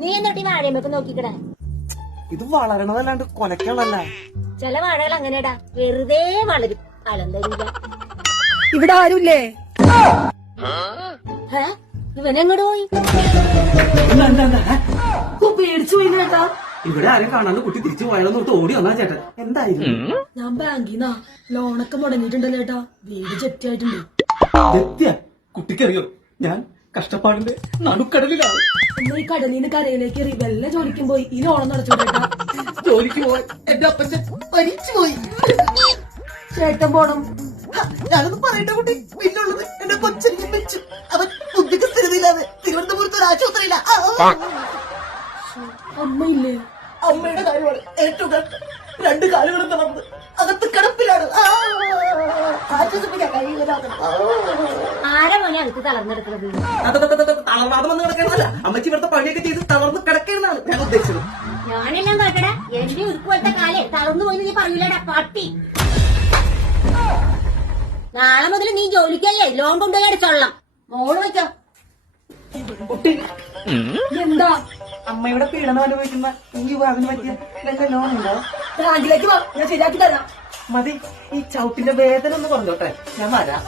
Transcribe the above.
നീ എന്നിട്ട് ഈ വാഴയമ്മക്ക് നോക്കിക്കട. ഇത് വളരണതല്ലാണ്ട് കൊലക്കണല്ല. ചില വാഴകൾ അങ്ങനെടാ, വെറുതെ വളരും, ഫലം തരില്ല. ഇവിടെ ആരുല്ലേ? ഇവനെങ്ങോട്ട് പോയി? പേടിച്ചു പോയി ചേട്ടാ. ഇവിടെ ആരും കാണാണ്ട് കുട്ടി തിരിച്ചു പോയാലോന്ന് ഓടി വന്നാ ചേട്ടൻ. എന്തായിരുന്നു? ഞാൻ ബാങ്കിന്നാ ലോണൊക്കെ മുടങ്ങിയിട്ടുണ്ടല്ലോ ചേട്ടാ. വീട് ജപ്തിയായിട്ടുണ്ട്. കുട്ടിക്കറിയോ, ഞാൻ കഷ്ടപ്പാടിന്റെ നടുക്കടലിലാണ്. ഈ കടലിന് കരയിലേക്ക് എറി വല്ല ജോലിക്കും പോയി ഈ ലോണം നടച്ചു ചേട്ടാ. ജോലിക്ക് പോയി എന്റെ അപ്പച്ചൻ മരിച്ചു പോയി. ചേട്ടൻ പോണം. ഞാനൊന്നും പറയട്ടെ കുട്ടി, പിന്നുള്ളത് എന്റെ കൊച്ചനിക്ക് വെച്ചു. അവൻ ബുദ്ധിക്ക് സ്ഥിരതയില്ലാതെ തിരുവനന്തപുരത്ത് ഒരു ആശുപത്രിയില്ല. അമ്മയില്ലേ? അമ്മയുടെ കാര്യമാണ് ഏറ്റവും കഷ്ടം. 2 കാലുകളും തളർന്ന് അകത്ത് കിടപ്പിലാണ്. ആശ്വസിപ്പിക്കാൻ കഴിയില്ലാതെ. ആരാ മോനെ അടുത്ത് തളർന്നെടുക്കുന്നത്? തളർവാദം വന്ന് കിടക്കണമല്ല, അമ്മച്ചി ഇവിടുത്തെ പണിയൊക്കെ ചെയ്ത് തളർന്ന് കിടക്കണമെന്നാണ് ഞാൻ ഉദ്ദേശിച്ചത്. ഞാനെല്ലാം കേട്ടടാ, എന്റെ ഉരുക്കുപോലത്തെ കാലേ തളർന്നു പോയി നീ പറയൂലടാ പട്ടി. നാളെ മുതൽ നീ ജോലിക്കല്ലേ ലോൺ കൊണ്ടുപോയി അടിച്ചോളാം. മോള് വെച്ചോ. കുട്ടി, എന്താ? അമ്മയുടെ പീഡനം അനുഭവിക്കുന്ന ഈ വിവാഹത്തിന് പറ്റിയ ലോൺ ഉണ്ടോ? ബാങ്കിലേക്ക് വാ, ഞാൻ ശരിയാക്കി തരാം. മതി, ഈ ചവിട്ടിന്റെ വേദന ഒന്ന് പറഞ്ഞോട്ടെ, ഞാൻ വരാം.